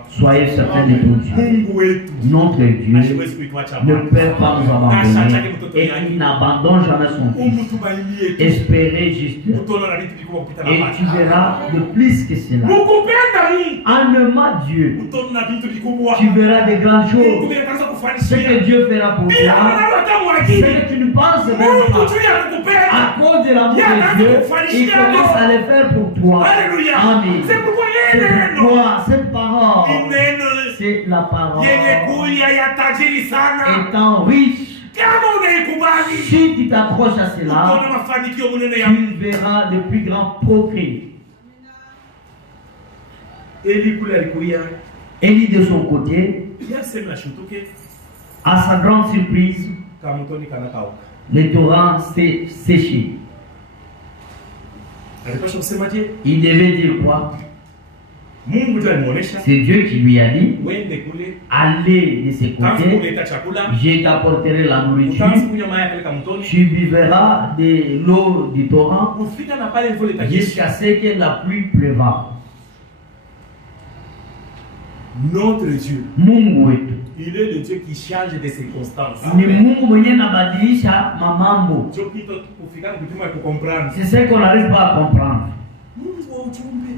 soyez certains de ton Dieu. Notre Dieu ne peut pas nous abandonner et il n'abandonne jamais son fils. Espérez juste. Et tu verras de plus que cela. En aimant Dieu, tu verras des grandes choses. Ce que Dieu fera pour toi, ce que tu ne penses même pas. À cause de l'amour de Dieu, il commence à le faire pour toi. Amen. C'est pourquoi cette parole, c'est la parole. Étant riche, Si tu t'accroches à cela, tu verras de plus grands progrès. Élie de son côté, à sa grande surprise, le torrent s'est séché. Il devait dire quoi? C'est Dieu qui lui a dit, allez de ce côté, je t'apporterai la nourriture, tu buvras de l'eau du torrent jusqu'à ce que la pluie pleuva. Notre Dieu, il est le Dieu qui change de circonstances. C'est ce qu'on n'arrive pas à comprendre.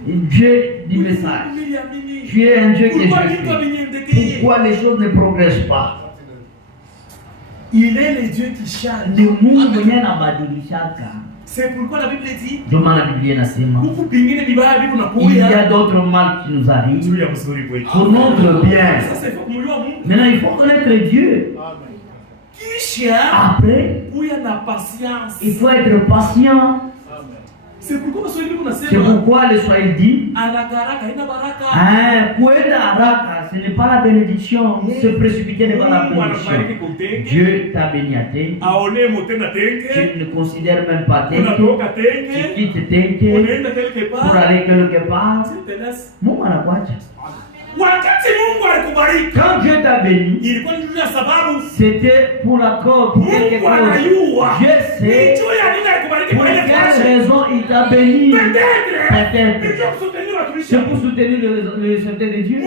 Dieu dit message. Tu es un Dieu qui est. Pourquoi les choses ne progressent pas? Il est le Dieu qui change. C'est pourquoi la Bible dit il y a d'autres mal qui nous arrivent pour notre bien. Maintenant, il faut connaître Dieu. Après, il faut être patient. C'est pourquoi le Swahili dit ce n'est pas la bénédiction, se précipiter n'est pas la bénédiction. Dieu t'a béni à Tenke. Tu ne considères même pas Tenke. Tu quittes Tenke pour aller quelque part. Quand Dieu t'a béni, c'était pour la cause, pour quelque chose. Dieu sait pour quelle raison il t'a béni. Peut-être c'est pour soutenir le serviteur de Dieu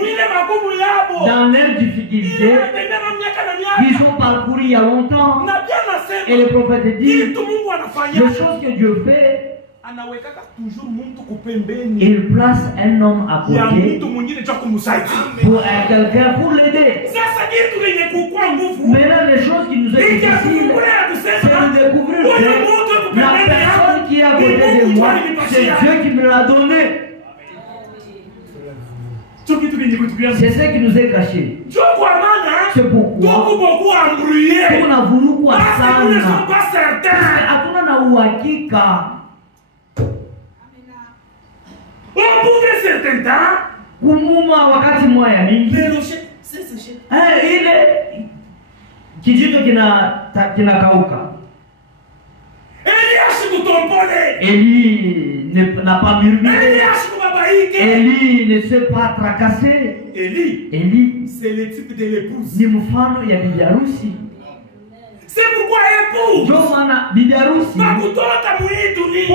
dans leurs difficultés qu'ils ont parcouru il y a longtemps. Et le prophète dit, les choses que Dieu fait, il place un homme à côté pour quelqu'un pour l'aider. Maintenant, les choses qui nous sont difficiles, c'est de découvrir que la personne qui est à côté de moi, c'est Dieu qui me l'a donné. C'est ce qui nous est caché. C'est pourquoi on a voulu quoi ça. Au bout de certain temps, Élie n'a pas murmuré. Élie ne s'est pas tracassé. Élie, c'est le type de l'épouse. C'est pourquoi épouse,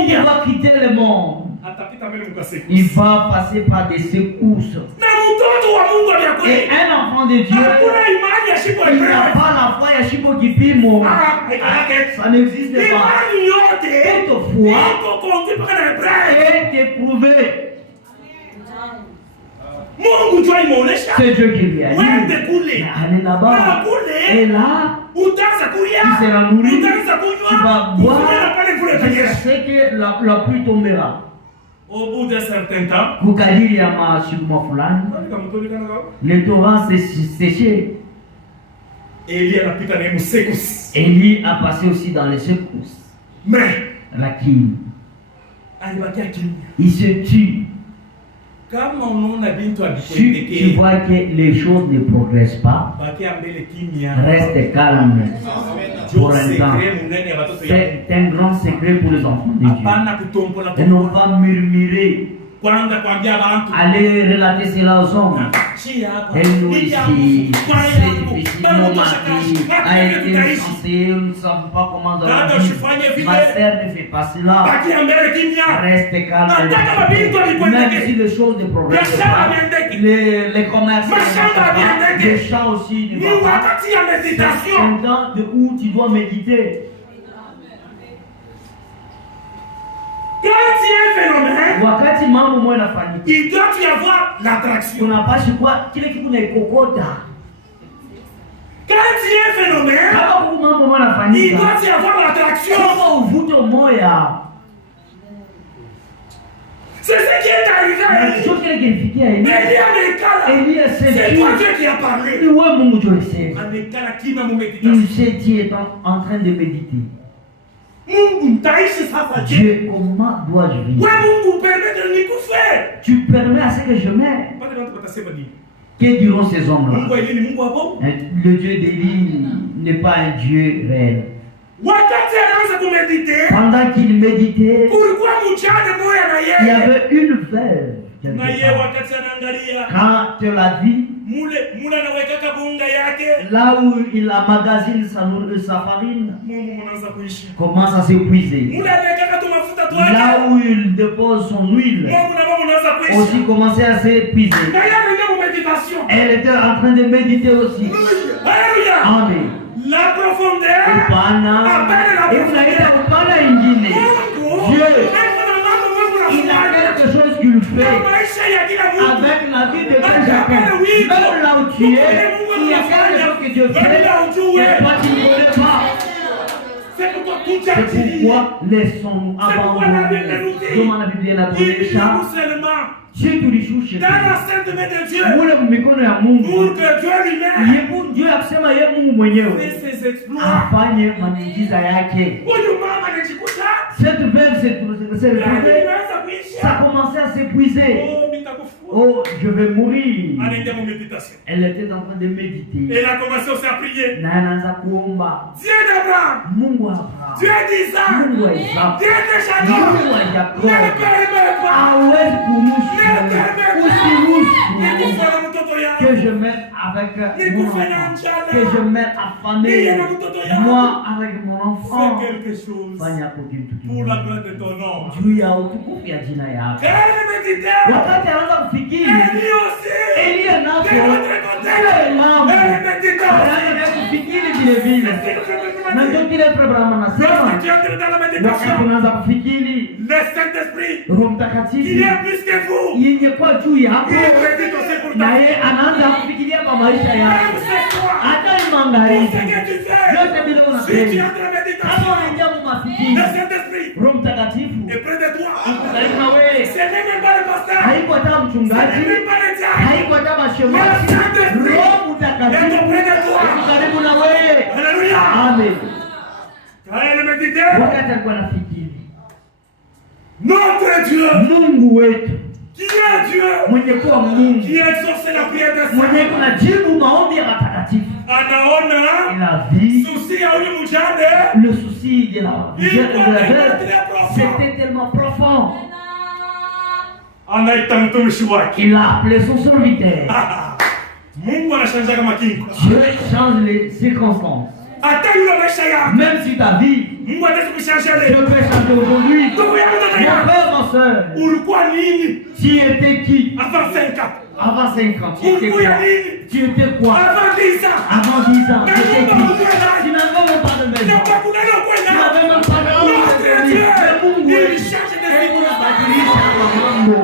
il va quitter le monde. Il va passer par des secousses. Et un enfant de Dieu, il n'a pas la foi Yashibo Kipimo. Ça n'existe pas. Toutefois, est éprouvé. C'est Dieu qui lui a dit. Allez là-bas. Et là, tu seras nourri. Tu vas boire. Je sais que la pluie tombera. Au bout d'un certain temps, le torrent s'est séché. Élie a passé aussi dans les secousses. Mais la quille. Il se tue. Si tu vois que les choses ne progressent pas, reste calme pour un temps. C'est un grand secret pour les enfants de Dieu. Et non pas murmurer. Allez relater cela aux hommes. Et nous ici, c'est difficile. Mon mari a été licencié, nous ne savons pas comment ça va vivre. Ma sœur ne fait pas cela. Reste calme. Même si les choses ne progressent pas, les commerces ne vont pas, les champs aussi ne vont pas. C'est un temps où tu dois méditer. Quand il y a un phénomène, il doit y avoir l'attraction. Quand il y a un phénomène, il doit y avoir l'attraction. C'est ce qui est arrivé à Élie. Élie c'est toi Dieu qui a parlé. Il s'est dit étant en train de méditer. Dieu, comment dois-je vivre? Tu permets à ce que je meure. Que diront ces hommes-là? Le Dieu d'Élie n'est pas un Dieu réel. Pendant qu'il méditait, il y avait une veuve. Quand tu l'as vu, là où il amagasine sa farine, commence à s'épuiser. Là où il dépose son huile, aussi commençait à s'épuiser. Elle était en train de méditer aussi. Amen. La profondeur appelle la profondeur. Dieu, il a quelque chose qu'il fait avec la vie de chacun. Même là où tu es, il y a quelque chose que Dieu fait et toi tu ne connais pas. C'est pourquoi laissons-nous abandonner. Comment la Bible l'a donné ça? Dieu tous les jours chez dans la sainte main de Dieu pour que Dieu lui-même Dieu akisema yeye Mungu mwenyewe fait ses exploits. Afanye miujiza yake. Huyu mama anajikuta Cette veuve ça a commencé à s'épuiser. Oh, je vais mourir. Elle était en train de méditer. Elle a commencé aussi à prier. Dieu d'Abraham, Mungu Abraham, Dieu d'Isaac, Mungu wa Isaac, Dieu de Jacob, Mungu wa Jacob, ne permet pas hawezi kuruhusu que je mette avec mon enfant, que je mette affamé, moi avec mon enfant. Fais quelque chose Fanya pour la gloire de ton nom. juu ya utukufu ya jina yako. Elle méditait. Wakati anaanza kufikiri, Élie aussi. Elia napo De l'autre côté. kile mambo Elle méditait. anaanza kufikiri vile vile. Na ndio kile Abraham anasema, Lorsque tu entres dans la méditation, wakati unaanza kufikiri, le Saint-Esprit, Roho qui Mtakatifu est plus que vous, yenye kwa juu yako, il médite aussi pour na toi. yeye anaanza kufikiria kwa maisha yako. Même ce soir, Hata pour ce imangaika que tu fais, yote bila si tu unafanya. entres dans la Kama méditation, unaingia mu le mafikiri, Saint-Esprit Roho Mtakatifu est près de toi. karibu na wewe. Ce n'est même pas le pasteur, Haiko hata ce mchungaji, n'est même pas le diable. haiko hata mashemasi. Roho Mtakatifu yuko karibu na wewe. Alléluia. Amen. Quand elle méditait, Wakati alikuwa anafikiri, notre Dieu, Mungu wetu qui est Dieu, mwenye kuwa Mungu, qui exauce la prière des mwenye saints, kunajibu maombi ya watakatifu, anaona la vie, souci ya huyu mjane, le souci de la veuve, c'était tellement profond. anaita mtumishi wake. Il a appelé son serviteur. Mungu anashangaa kama kingo. Dieu change les circonstances. Hata yule maisha yako, Même si ta vie, Mungu anaweza kushangea Dieu leo. peut changer aujourd'hui. Ndugu yangu Mon dada yangu, frère, ma soeur, ulikuwa nini tu étais qui avant 5 ans? avant 5 ans? Tu étais Ulikuwa quoi? nini Tu étais quoi avant 10 ans? avant 10 ans? Na Tu étais Mungu qui? anakujua Tu n'avais même pas de na maison. kwa kuna leo Tu kwenda. n'avais même pas de Notre Dieu, il change de mambo.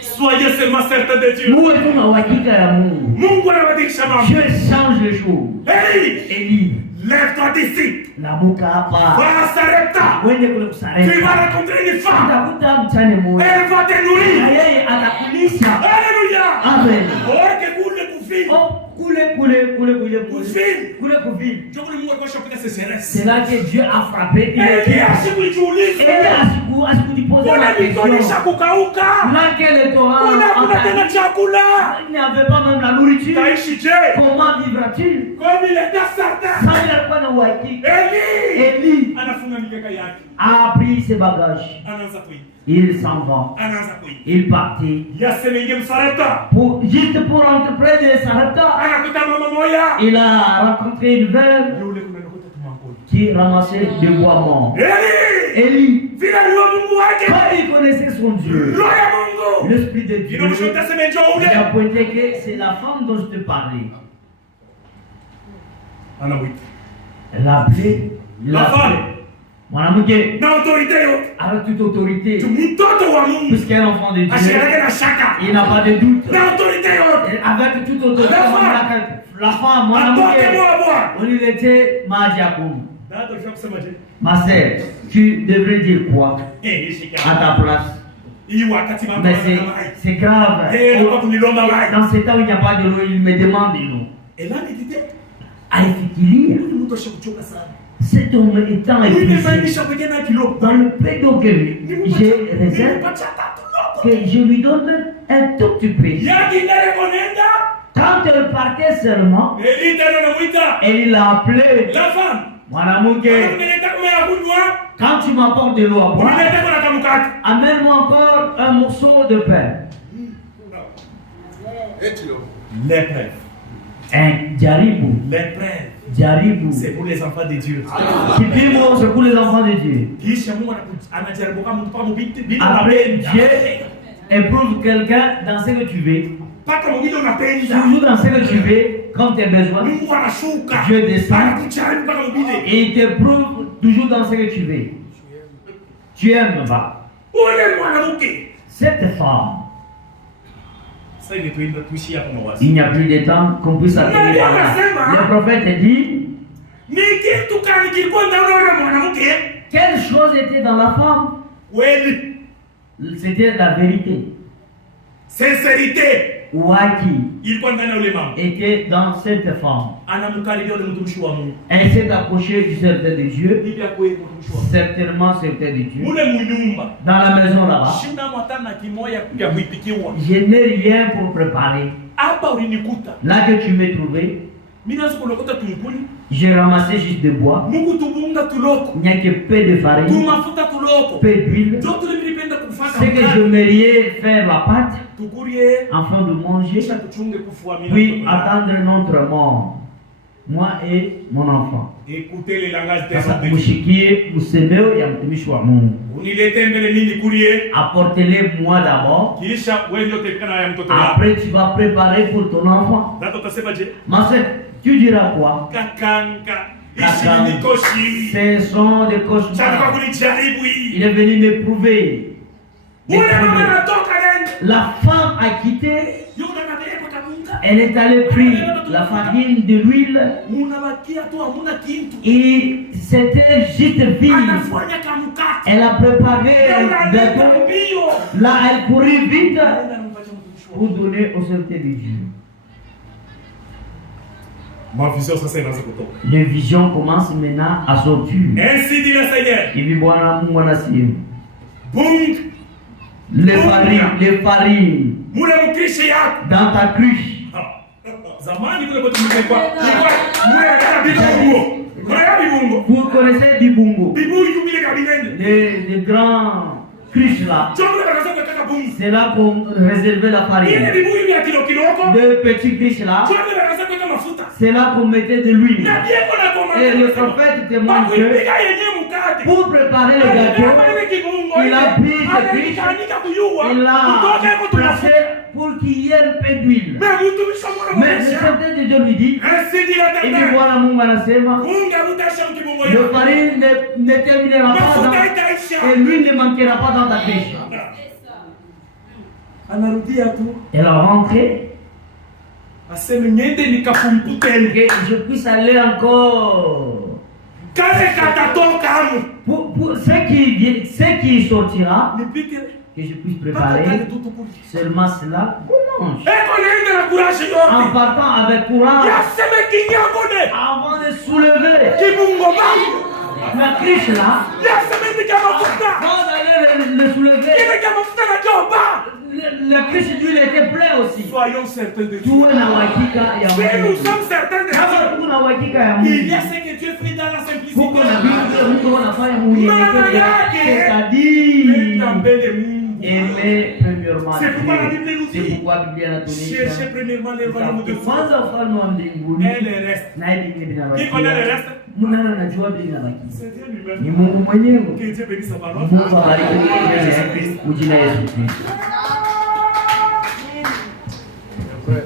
Soyez seulement certain de Dieu. Muwe tu na uhakika ya Mungu. Mungu anabadilisha mambo. Dieu change les choses. Hey, Eli, lève-toi d'ici. lamuka hapa. Va à Sarepta. Wende kule Tu kusareka. vas rencontrer une femme. Utakuta mchane mmoja. Elle va te Na nourrir. yeye atakulisha. Alléluia. Amen. Oh, que kule kufini. Oh, kule Kufini. kuvile. Je voulais Mungu akosha pita sécheresse. C'est là que Dieu a frappé. Eli asikujiulize. Asikujipoza Kuna la mikono question. kukauka. Laquelle est Torah? Kuna tena chakula. Il n'avait pas même la nourriture. Taishi je? Comment vivra-t-il? Comme il était certain. Sasa alikuwa na uhakika. Eli anafunga mikeka yake. A pris ses bagages. Anaanza kuiba. Il s'en va. Anaanza kuiba. Il partit. Yasemenge msareta. Juste pour entreprendre Sarepta. Anakuta mama moya. Il a rencontré une veuve Yule kumenokota tumankoni. qui ramassait des bois morts. Élie, Vile aliwa Mungu wake. quand il connaissait son Dieu, Roho ya Mungu. l'Esprit de Dieu, Inamshota sema njoo il a ule. pointé que c'est la femme dont je te parlais. Anawita. Elle a appelé La femme. mwanamke Na autorité yote. avec toute autorité, Mtoto wa Mungu. puisqu'elle est enfant de Dieu, Ashirake na shaka. il n'a pas de doute. Na autorité yote. Et avec toute autorité, La femme. la femme, Apporte-moi mwanamke, à boire. uniletee maji ya kunywa. Ma sœur, tu devrais dire quoi à ta place? Mais c'est grave. Dans ces temps où il n'y a pas de l'eau, il me demande de l'eau. Alifikiria cet homme étant épuisé dans le peu d'eau que j'ai réservé, que je lui donne un tout petit peu. Quand elle partait seulement, elle l'a appelé. Mwanamke, quand tu m'apportes de l'eau à boire, amène-moi encore un morceau de pain. L'épreuve. Un jaribu. L'épreuve. Jaribu. C'est pour les enfants de Dieu. Kipimo, c'est pour les enfants de Dieu. Après, Dieu éprouve quelqu'un dans ce que tu veux. Toujours dans ce que tu veux, comme tes besoins. Dieu descend et il t'éprouve toujours dans ce que tu veux. Tu aimes, va. Cette femme, il n'y a plus de temps qu'on puisse attendre par là. Le prophète dit, quelle chose était dans la femme? C'était la vérité. Sincérité. Waki était dans cette femme. Elle s'est approchée du serviteur de Dieu. Certainement serviteur de Dieu. Dans la maison là-bas. Je n'ai rien pour préparer. Là que tu m'as trouvé, j'ai ramassé juste de bois. Il n'y a que peu de farine, peu d'huile. C'est que j'aimerais faire la pâte afin de manger, puis attendre notre mort, moi et mon enfant. Écoutez les langages des hommes. Apportez-les moi d'abord. Après tu vas préparer pour ton enfant. Ma soeur, tu diras quoi? Ce sont des cauchemars. Il est venu m'éprouver. La femme a quitté. Elle est allée prendre la farine de l'huile. Et c'était juste vide. Elle a préparé un gâteau. Là, elle courait vite pour donner au serviteur de Dieu. Les visions commencent maintenant à sortir. Ainsi dit le Seigneur. Les farines dans ta cruche. Vous connaissez du bungo? Les grands cruches là. C'est là qu'on réservait la farine. De petits cruches là. C'est là qu'on mettait de l'huile. Et le prophète témoigne que pour préparer le gâteau, il a pris ce cruche, il l'a placé pour qu'il y ait un peu d'huile. Mais le serviteur de Dieu lui dit, il dit voilà mon manasema, le farine ne terminera pas et l'huile ne manquera pas dans ta cruche. Elle est rentrée. Que je puisse aller encore. Pour ce qui sortira, que je puisse préparer seulement cela pour manger. En partant avec courage, avant de soulever la cruche là, avant d'aller le soulever, la cruche d'huile était pleine aussi. Soyons certains de Dieu. Si nous sommes certains de Dieu, il y a ce que Dieu fait dans la simplicité. Aimer premièrement. C'est pourquoi la Bible nous dit cherchez premièrement les royaumes de Dieu et le reste. Qui connaît le reste? C'est Dieu lui-même. Que Dieu bénisse sa parole. Amen.